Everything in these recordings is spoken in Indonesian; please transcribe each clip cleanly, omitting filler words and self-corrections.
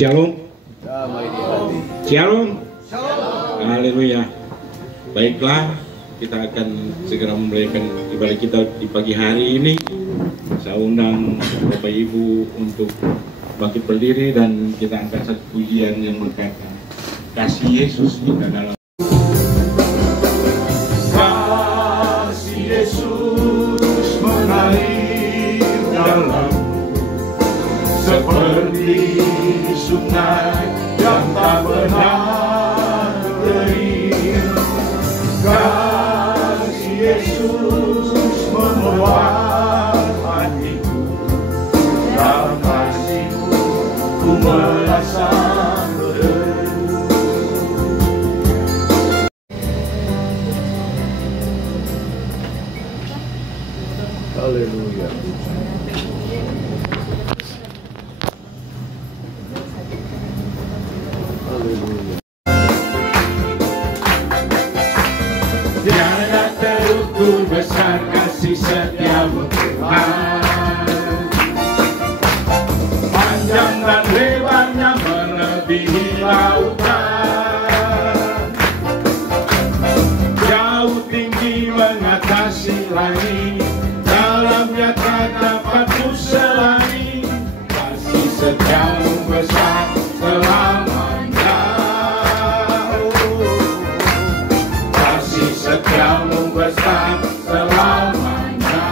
Shalom. Shalom. Haleluya. Baiklah, kita akan segera memulaikan ibadah kita di pagi hari ini. Saya undang Bapak Ibu untuk bangkit berdiri dan kita angkat satu pujian yang berkata, kasih Yesus kita dalam. Kasih Yesus mengalir dalam seperti sungai yang tak pernah kering. Kasih Yesus memenuhi hatiku, dalam kasih-Mu ku merasa berteduh. Haleluya. Tiada terukur besar kasih setia-Mu Tuhan, panjang dan lebarnya melebihi lautan, jauh tinggi mengatasi langit, dalamnya tak dapat ku selami. Kasih setia-Mu besar selamanya, kasih setia-Mu besar selamanya.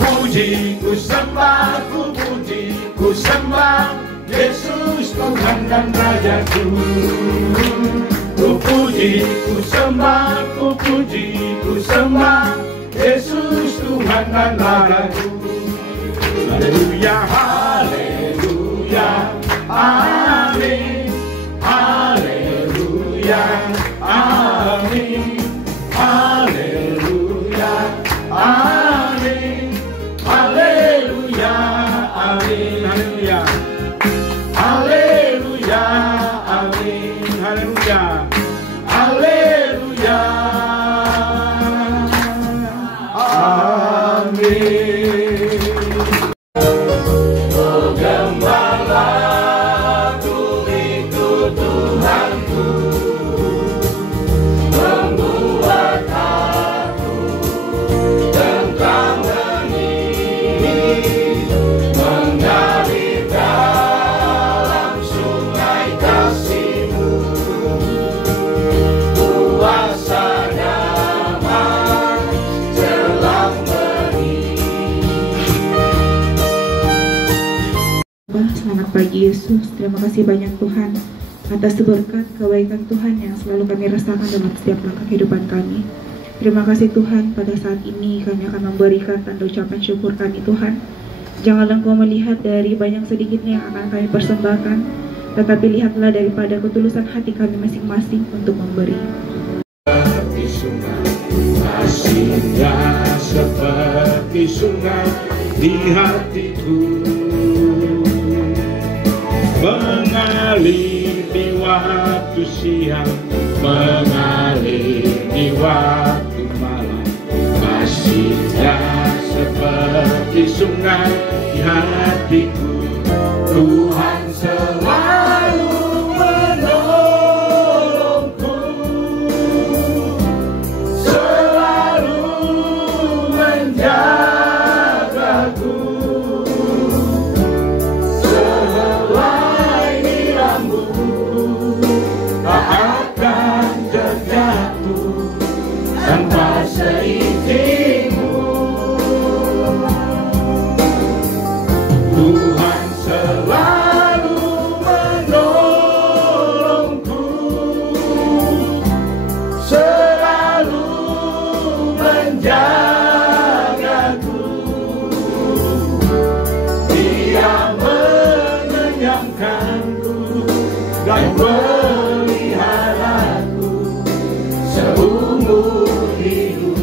Puji ku sembah, ku puji ku sembah Yesus Tuhan dan Rajaku. Ku puji ku sembah, ku puji ku sembah Yesus Tuhan dan Rajaku. Haleluya, haleluya, amin. Haleluya, amin. Haleluya, amin. Haleluya, amin. Haleluya. Haleluya, amin. Haleluya. Haleluya. Amin. Oh, gembala itu Tuhanku, membuat aku tentram hening, mengalir dalam sungai kasih-Mu, kuasa damai jelang bening. Selamat pagi Yesus, terima kasih banyak Tuhan atas berkat kebaikan Tuhan yang selalu kami rasakan dalam setiap langkah kehidupan kami. Terima kasih Tuhan, pada saat ini kami akan memberikan tanda ucapan syukur kami Tuhan. Janganlah engkau melihat dari banyak sedikitnya yang akan kami persembahkan, tetapi lihatlah daripada ketulusan hati kami masing-masing untuk memberi. Seperti sungai, kasihnya seperti sungai di hatiku, mengalir di waktu siang, mengalir di waktu malam. Kasihnya seperti sungai di hatiku, Tuhan selalu menolongku, selalu menjagaku, sehelai di rambutku tak akan terjatuh tanpa seizinmu. Tuhan selalu menolongku, selalu menjagaku, Dia mengenyangkanku dan meliharaku seumur hidup.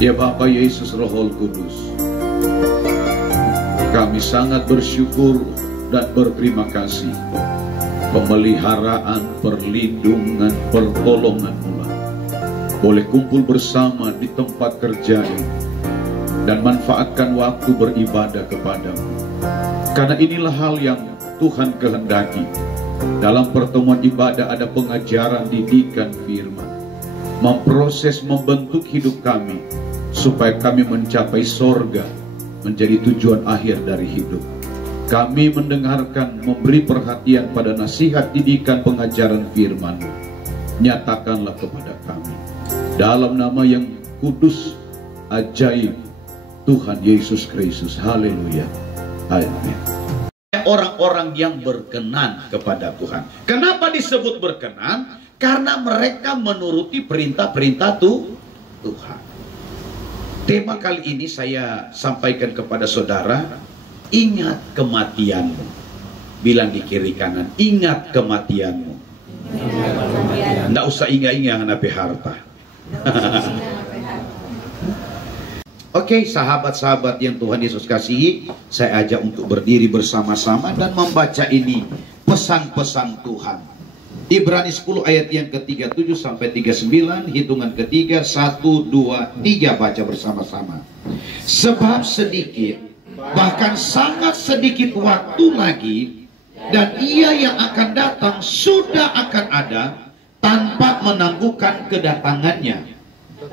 Ya Bapa Yesus Roh Kudus, kami sangat bersyukur dan berterima kasih pemeliharaan, perlindungan, pertolongan-Mu boleh kumpul bersama di tempat kerja ini dan manfaatkan waktu beribadah kepadamu. Karena inilah hal yang Tuhan kehendaki. Dalam pertemuan ibadah ada pengajaran, didikan firman, memproses, membentuk hidup kami supaya kami mencapai sorga, menjadi tujuan akhir dari hidup. Kami mendengarkan, memberi perhatian pada nasihat, didikan, pengajaran firman-Mu. Nyatakanlah kepada kami dalam nama yang kudus, ajaib, Tuhan Yesus Kristus. Haleluya. Amin. Orang-orang yang berkenan kepada Tuhan. Kenapa disebut berkenan? Karena mereka menuruti perintah-perintah Tuhan. Tema kali ini saya sampaikan kepada saudara, ingat kematianmu. Bilang di kiri kanan, ingat kematianmu. Nggak usah ingat-ingat nabi harta. Oke, sahabat-sahabat yang Tuhan Yesus kasihi, saya ajak untuk berdiri bersama-sama dan membaca ini, pesan-pesan Tuhan. Ibrani 10 ayat yang ke-37 sampai 39, hitungan ketiga, 1, 2, 3, baca bersama-sama. Sebab sedikit, bahkan sangat sedikit waktu lagi, dan Ia yang akan datang sudah akan ada, tanpa menangguhkan kedatangannya.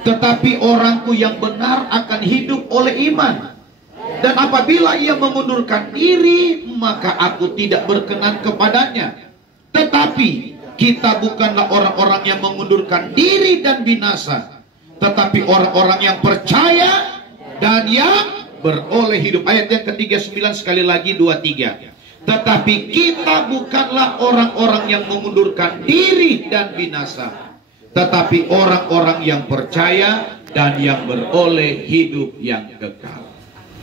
Tetapi orangku yang benar akan hidup oleh iman. Dan apabila ia mengundurkan diri, maka aku tidak berkenan kepadanya. Tetapi kita bukanlah orang-orang yang mengundurkan diri dan binasa, tetapi orang-orang yang percaya dan yang beroleh hidup. Ayat yang ke-39 sekali lagi, 2-3. Tetapi kita bukanlah orang-orang yang mengundurkan diri dan binasa, tetapi orang-orang yang percaya dan yang beroleh hidup yang kekal.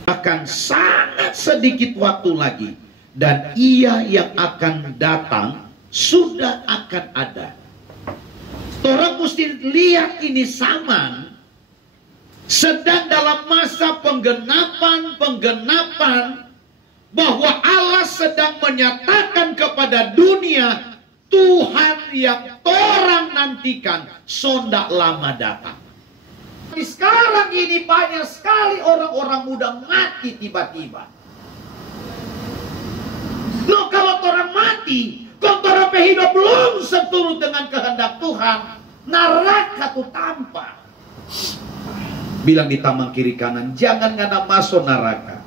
Akan sangat sedikit waktu lagi, dan Ia yang akan datang sudah akan ada. Orang mesti lihat ini zaman sedang dalam masa penggenapan, bahwa Allah sedang menyatakan kepada dunia, Tuhan yang orang nantikan sondak lama datang. Sekarang ini banyak sekali orang-orang muda mati tiba-tiba. Loh, kalau orang mati, kalau orang hidup belum seturut dengan kehendak Tuhan, neraka itu tampak. Bilang di taman kiri kanan, jangan ngana masuk neraka.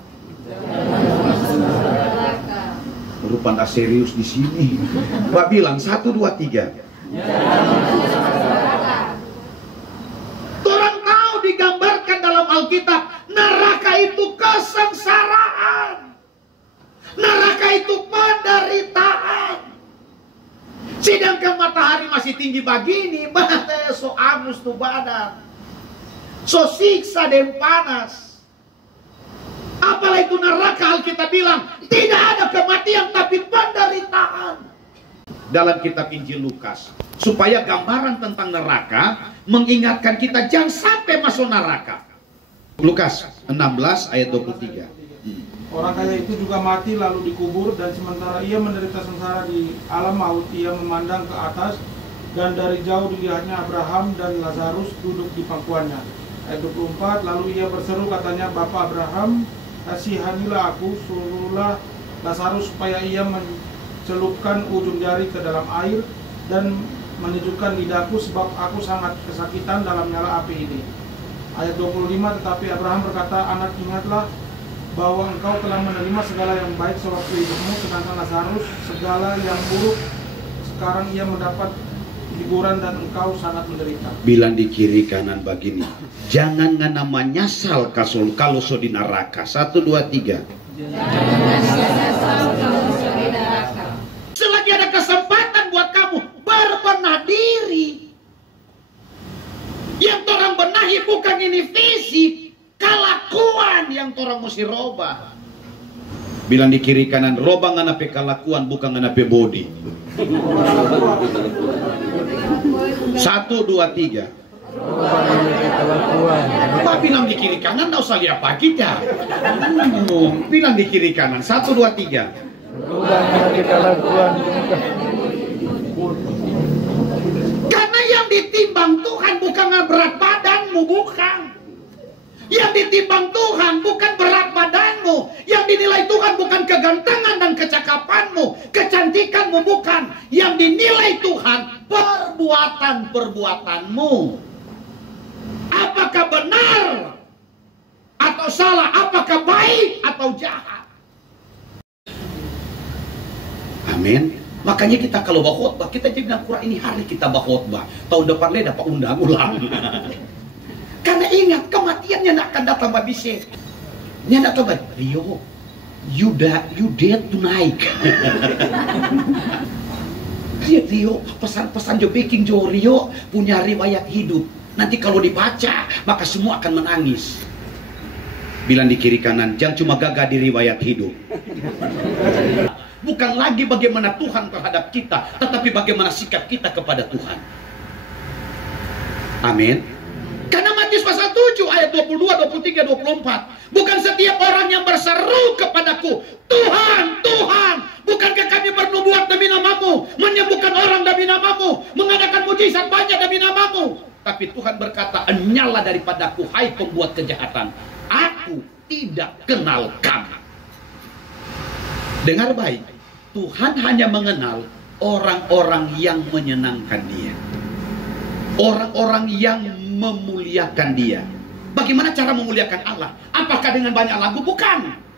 Rupanya serius di sini. Mbak bilang 1, 2, 3. Orang tahu digambarkan dalam Alkitab, neraka itu kesengsaraan, neraka itu penderitaan. Sedangkan matahari masih tinggi begini, mata so angus tuh badan. So siksa dan panas. Apalah itu neraka, Alkitab bilang tidak ada kematian tapi penderitaan. Dalam kitab Injil Lukas, supaya gambaran tentang neraka mengingatkan kita jangan sampai masuk neraka. Lukas 16 ayat 23. Orang kaya itu juga mati lalu dikubur, dan sementara ia menderita sengsara di alam maut, ia memandang ke atas, dan dari jauh dilihatnya Abraham dan Lazarus duduk di pangkuannya. Ayat 24, lalu ia berseru katanya, Bapa Abraham, kasihanilah aku, suruhlah Lazarus supaya ia celupkan ujung jari ke dalam air dan menyejukkan lidahku, sebab aku sangat kesakitan dalam nyala api ini. Ayat 25, tetapi Abraham berkata, anak, ingatlah bahwa engkau telah menerima segala yang baik sewaktu hidupmu, sedangkan Lazarus segala yang buruk. Sekarang ia mendapat hiburan dan engkau sangat menderita. Bilang di kiri kanan begini, jangan nama nyasal kalau so di neraka. 1, 2, 3. Selagi ada kesempatan buat kamu berbenah diri. Yang orang benahi bukan ini fisik, kelakuan yang orang mesti robah. Bilang di kiri kanan, robah ngana pe kelakuan bukan ngana pe body. 1, 2, 3. Apa bilang di kiri kanan, tak usah lihat apa kita. Bilang di kiri kanan, 1, 2, 3. Karena yang ditimbang Tuhan bukan berat badanmu, bukan. Yang ditimbang Tuhan bukan berat badanmu. Yang dinilai Tuhan bukan kegantengan dan kecakapanmu, kecantikanmu, bukan. Yang dinilai Tuhan perbuatan-perbuatanmu. Apakah benar atau salah, apakah baik atau jahat. Amin. Makanya kita kalau bakhotbah, kita jadi kurang ini hari kita bakhotbah. Tahun depan le dapat undang ulang. Karena ingat kematiannya nak akan datang babise. Nya nak tahu Rio, you dead tonight. Rio pesan-pesan jo baking jo Rio punya riwayat hidup. Nanti kalau dibaca maka semua akan menangis. Bilang di kiri kanan, jangan cuma gagah di riwayat hidup. Bukan lagi bagaimana Tuhan terhadap kita, tetapi bagaimana sikap kita kepada Tuhan. Amin. Karena Matius pasal 7 ayat 22, 23, 24. Bukan setiap orang yang berseru kepadaku, Tuhan, Tuhan, bukankah kami bernubuat demi namamu, menyembuhkan orang demi namamu, mengadakan mujizat banyak demi namamu. Tapi Tuhan berkata, enyala daripadaku, hai pembuat kejahatan, aku tidak kenal kamu. Dengar baik, Tuhan hanya mengenal orang-orang yang menyenangkan Dia, orang-orang yang memuliakan Dia. Bagaimana cara memuliakan Allah? Apakah dengan banyak lagu? Bukan.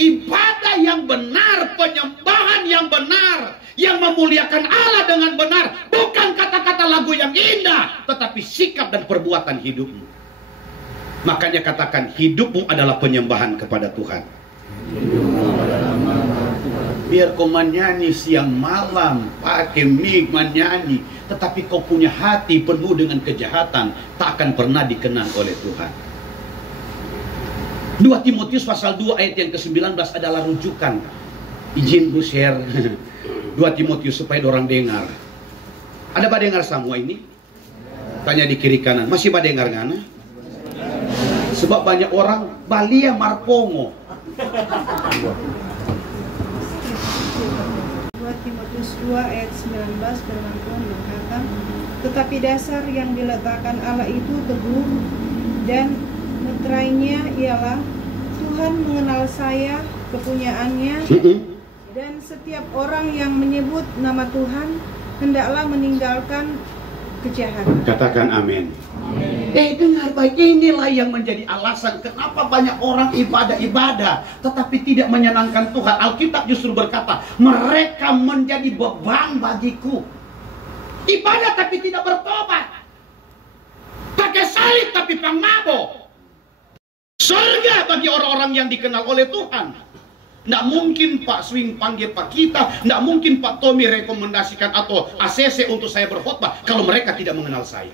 Ibadah yang benar, penyembahan yang benar, yang memuliakan Allah dengan benar, bukan kata-kata lagu yang indah, tetapi sikap dan perbuatan hidupmu. Makanya katakan, hidupmu adalah penyembahan kepada Tuhan. Biar kau menyanyi siang malam, pakai mic menyanyi, tetapi kau punya hati penuh dengan kejahatan, tak akan pernah dikenal oleh Tuhan. 2 Timotius pasal 2 ayat yang ke-19 adalah rujukan. Izin Bu share 2 Timotius supaya orang dengar. Ada pada dengar semua ini? Tanya di kiri kanan, masih pada dengar ngana? Sebab banyak orang balia marpongo. 2 Timotius 2 ayat 19 firman Tuhan berkata, tetapi dasar yang diletakkan Allah itu teguh, dan meterainya ialah Tuhan mengenal saya, kepunyaannya, dan setiap orang yang menyebut nama Tuhan hendaklah meninggalkan kejahatan. Katakan amin. Dengar baik, inilah yang menjadi alasan kenapa banyak orang ibadah-ibadah tetapi tidak menyenangkan Tuhan. Alkitab justru berkata, mereka menjadi beban bagiku. Ibadah tapi tidak bertobat, pakai salib tapi pangmabok. Surga bagi orang-orang yang dikenal oleh Tuhan. Nggak mungkin Pak Swing panggil Pak kita, nggak mungkin Pak Tommy rekomendasikan atau ACC untuk saya berkhotbah kalau mereka tidak mengenal saya.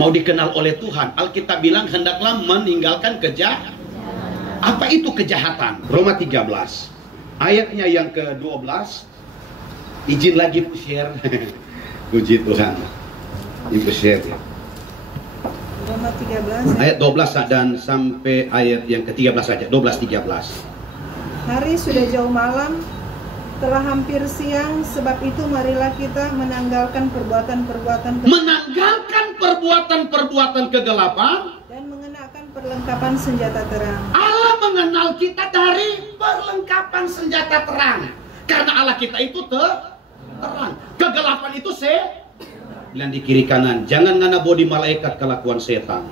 mau dikenal oleh Tuhan. Alkitab bilang hendaklah meninggalkan kejahatan. Apa itu kejahatan? Roma 13 ayatnya yang ke-12. Izin lagi share. Puji Tuhan. Ibu share ya. Roma 13 Ayat 12 dan sampai ayat yang ke-13 saja. 12-13. Hari sudah jauh malam, telah hampir siang, sebab itu marilah kita menanggalkan perbuatan-perbuatan kegelapan dan mengenakan perlengkapan senjata terang. Allah mengenal kita dari perlengkapan senjata terang. Karena Allah kita itu terang. Kegelapan itu bilang di kiri kanan, jangan ngana bodi malaikat kelakuan setan.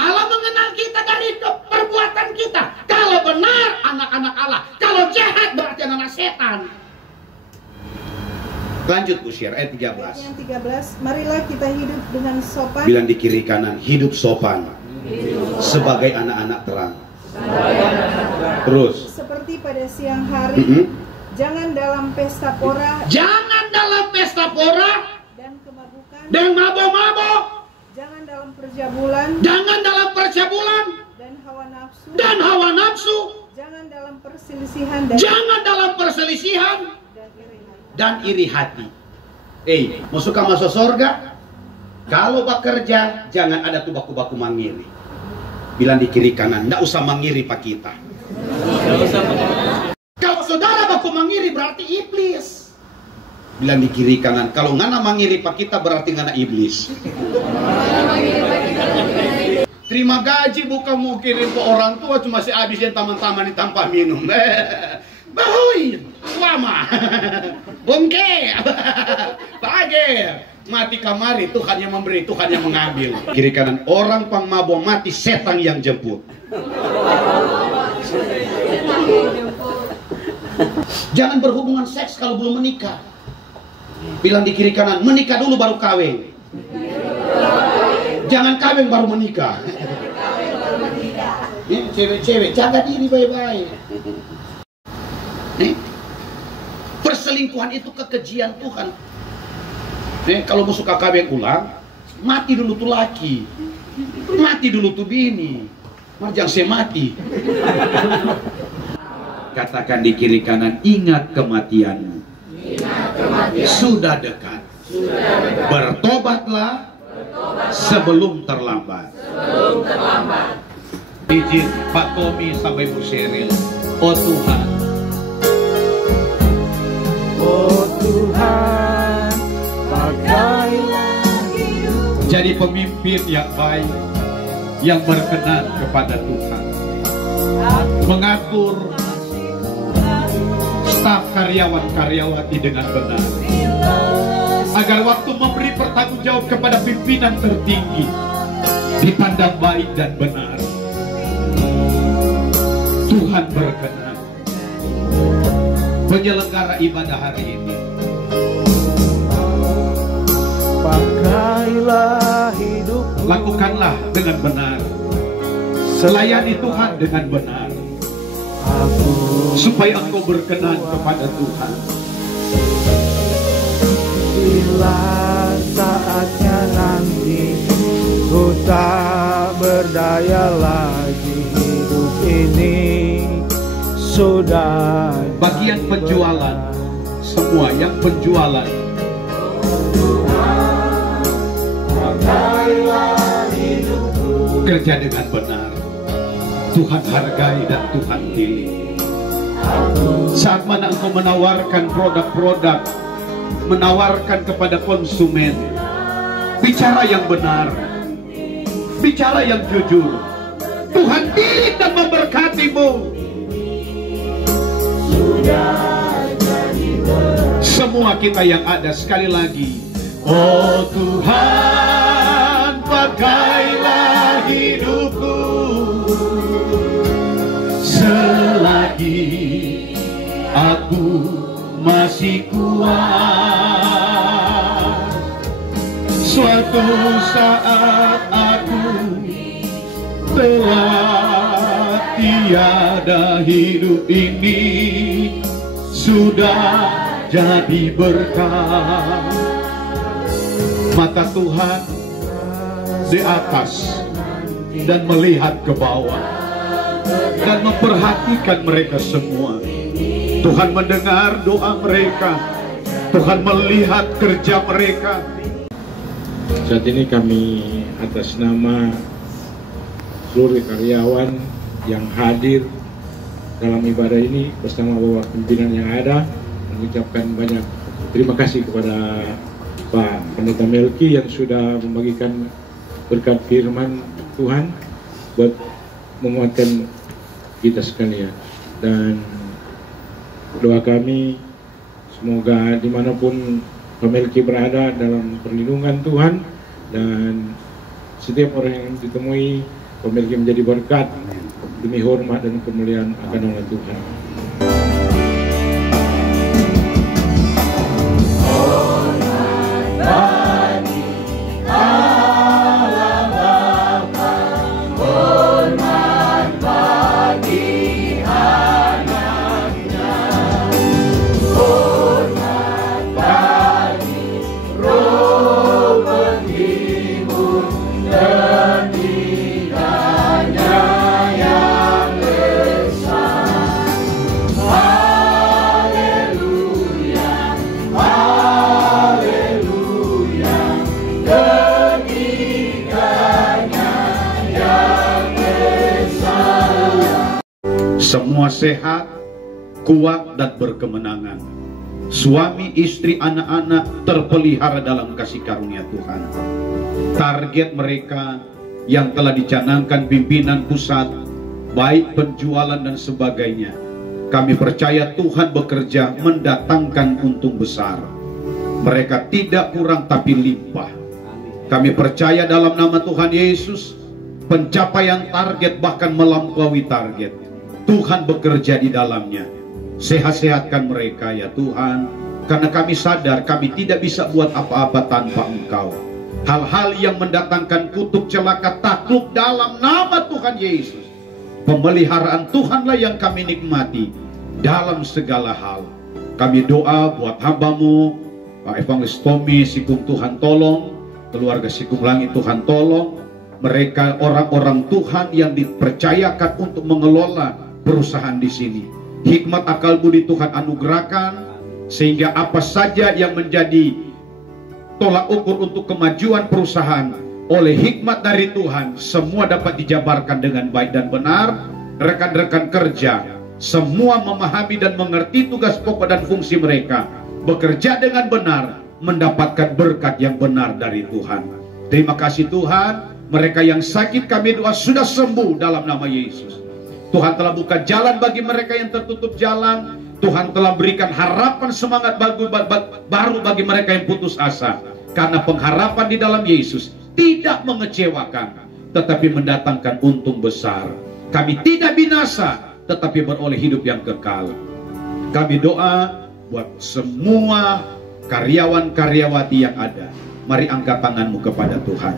Allah mengenal kita dari perbuatan kita. Kalau benar anak-anak Allah, kalau jahat berarti anak setan. Lanjut Bu Syir, ayat 13. Yang 13, marilah kita hidup dengan sopan. Bilang di kiri kanan, hidup sopan sebagai anak-anak terang. Terus Seperti pada siang hari, jangan dalam pesta pora jangan dalam pesta pora dan kemabukan, dan mabok-mabok, jangan dalam perjabulan jangan dalam percabulan dan hawa nafsu, dan hawa nafsu, jangan dalam perselisihan jangan dalam perselisihan dan iri hati. dan iri hati. Mau suka masuk surga? Kalau bekerja jangan ada tuh baku-baku mangiri. Bilang di kiri kanan, nggak usah mangiri pak kita. Kalau saudara baku mangiri berarti iblis. Bilang di kiri kanan, kalau ngana mangiri pak kita berarti ngana iblis. Terima gaji bukan mau kirim ke orang tua, cuma si habis yang taman-taman di tanpa minum. Bahui, lama, bongke, pagi, mati kamari, Tuhan yang memberi, Tuhan yang mengambil. Kiri kanan, orang pang mabok mati, setan yang jemput. Jangan berhubungan seks kalau belum menikah. Bilang di kiri kanan, menikah dulu baru kawin. Jangan kawin baru menikah. Ini cewek-cewek, jaga diri baik-baik. Perselingkuhan itu kekejian Tuhan. Kalau mau suka kawin ulang, mati dulu tuh laki, mati dulu tuh bini, jangan saya mati. Katakan di kiri kanan, ingat kematianmu, sudah dekat. Bertobatlah sebelum terlambat. Izin Pak Tommy sampai Bu Sheryl. Oh Tuhan, Oh Tuhan, pakailah hidup. jadi pemimpin yang baik, yang berkenan kepada Tuhan. Mengatur staf karyawan-karyawati dengan benar, agar waktu memberi pertanggung jawab kepada pimpinan tertinggi dipandang baik dan benar. Tuhan berkenan. Penyelenggara ibadah hari ini, Pakailah hidup, lakukanlah dengan benar, selayani Tuhan dengan benar, aku supaya engkau berkenan kepada Tuhan. bila saatnya nanti ku tak berdaya lagi, hidup ini sudah Bagian penjualan, semua yang penjualan, kerja dengan benar. Tuhan hargai dan Tuhan pilih. Saat mana engkau menawarkan produk-produk, menawarkan kepada konsumen, bicara yang benar, bicara yang jujur. Tuhan pilih dan memberkatimu. Semua kita yang ada, sekali lagi, oh Tuhan, pakailah hidupku selagi aku masih kuat. Suatu saat aku telah tiada, hidup ini sudah jadi berkat. Mata Tuhan di atas dan melihat ke bawah dan memperhatikan mereka semua. Tuhan mendengar doa mereka, Tuhan melihat kerja mereka. Saat ini kami atas nama seluruh karyawan yang hadir dalam ibadah ini bersama Bapak pimpinan yang ada mengucapkan banyak terima kasih kepada Pak Pendeta Melki yang sudah membagikan berkat firman Tuhan buat menguatkan kita sekalian. Dan doa kami semoga dimanapun Pak Melki berada dalam perlindungan Tuhan, dan setiap orang yang ditemui Pak Melki menjadi berkat demi hormat dan kemuliaan akan nama Tuhan. Semua sehat, kuat dan berkemenangan. Suami, istri, anak-anak terpelihara dalam kasih karunia Tuhan. Target mereka yang telah dicanangkan pimpinan pusat, baik penjualan dan sebagainya, kami percaya Tuhan bekerja mendatangkan untung besar. Mereka tidak kurang tapi limpah. Kami percaya dalam nama Tuhan Yesus, pencapaian target bahkan melampaui target. Tuhan bekerja di dalamnya. Sehat-sehatkan mereka ya Tuhan, karena kami sadar kami tidak bisa buat apa-apa tanpa Engkau. Hal-hal yang mendatangkan kutuk celaka takluk dalam nama Tuhan Yesus. Pemeliharaan Tuhanlah yang kami nikmati dalam segala hal. Kami doa buat hamba-Mu Pak Evangelis Tommy Sikung, Tuhan tolong. Keluarga Sikung Langit, Tuhan tolong. Mereka orang-orang Tuhan yang dipercayakan untuk mengelola perusahaan di sini. Hikmat akal budi Tuhan anugerahkan, sehingga apa saja yang menjadi tolak ukur untuk kemajuan perusahaan oleh hikmat dari Tuhan, semua dapat dijabarkan dengan baik dan benar. Rekan-rekan kerja semua memahami dan mengerti tugas pokok dan fungsi mereka, bekerja dengan benar, mendapatkan berkat yang benar dari Tuhan. Terima kasih Tuhan. Mereka yang sakit kami doa sudah sembuh dalam nama Yesus. Tuhan telah buka jalan bagi mereka yang tertutup jalan. Tuhan telah berikan harapan semangat baru bagi mereka yang putus asa. Karena pengharapan di dalam Yesus tidak mengecewakan, tetapi mendatangkan untung besar. Kami tidak binasa, tetapi beroleh hidup yang kekal. Kami doa buat semua karyawan-karyawati yang ada. Mari angkat tanganmu kepada Tuhan.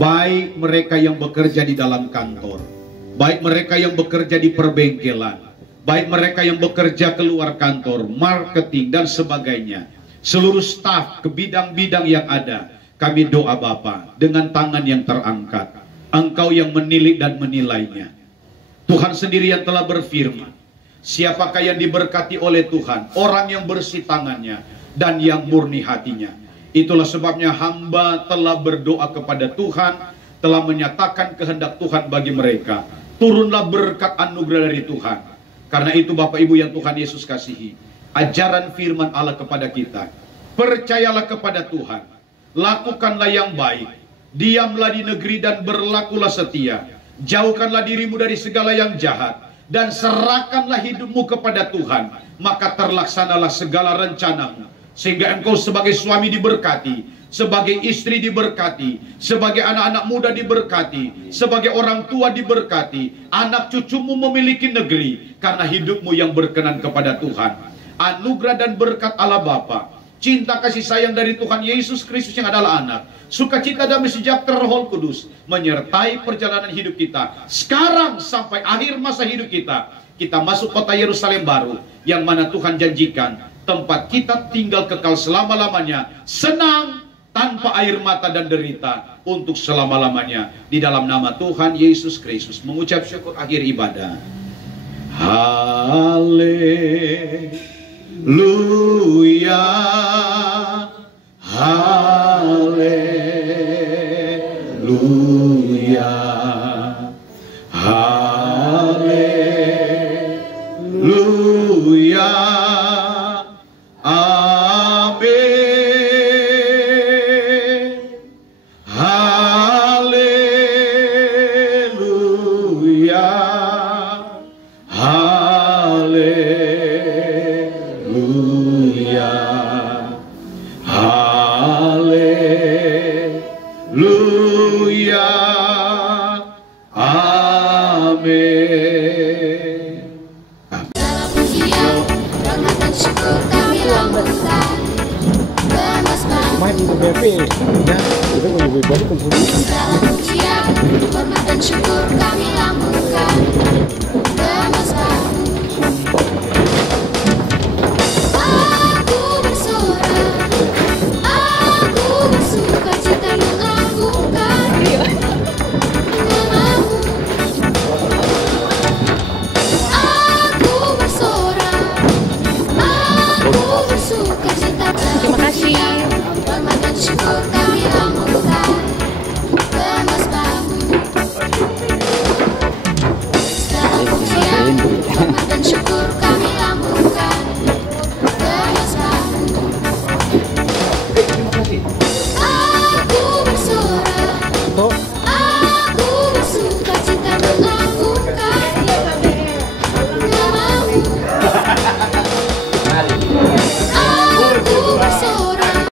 Baik mereka yang bekerja di dalam kantor, baik mereka yang bekerja di perbengkelan, baik mereka yang bekerja keluar kantor, marketing dan sebagainya, seluruh staf ke bidang-bidang yang ada, kami doa Bapa dengan tangan yang terangkat. Engkau yang menilik dan menilainya. Tuhan sendiri yang telah berfirman, siapakah yang diberkati oleh Tuhan? Orang yang bersih tangannya dan yang murni hatinya. Itulah sebabnya hamba telah berdoa kepada Tuhan, telah menyatakan kehendak Tuhan bagi mereka. Turunlah berkat anugerah dari Tuhan. Karena itu Bapak Ibu yang Tuhan Yesus kasihi, ajaran firman Allah kepada kita, percayalah kepada Tuhan, lakukanlah yang baik, diamlah di negeri dan berlakulah setia, jauhkanlah dirimu dari segala yang jahat, dan serahkanlah hidupmu kepada Tuhan, maka terlaksanalah segala rencanamu. Sehingga engkau sebagai suami diberkati, sebagai istri diberkati, sebagai anak-anak muda diberkati, sebagai orang tua diberkati, anak cucumu memiliki negeri, karena hidupmu yang berkenan kepada Tuhan. Anugerah dan berkat Allah Bapa, cinta kasih sayang dari Tuhan Yesus Kristus yang adalah anak, sukacita damai sejahtera Roh Kudus menyertai perjalanan hidup kita sekarang sampai akhir masa hidup kita. Kita masuk kota Yerusalem baru yang mana Tuhan janjikan tempat kita tinggal kekal selama-lamanya, senang tanpa air mata dan derita untuk selama-lamanya. Di dalam nama Tuhan Yesus Kristus mengucap syukur akhir ibadah. Haleluya, haleluya, haleluya, amin, haleluya, haleluya, haleluya, amin. Dalam pujian, rahmat dan syukur kami lambungkan. Dalam pujian, rahmat dan syukur kami lambungkan.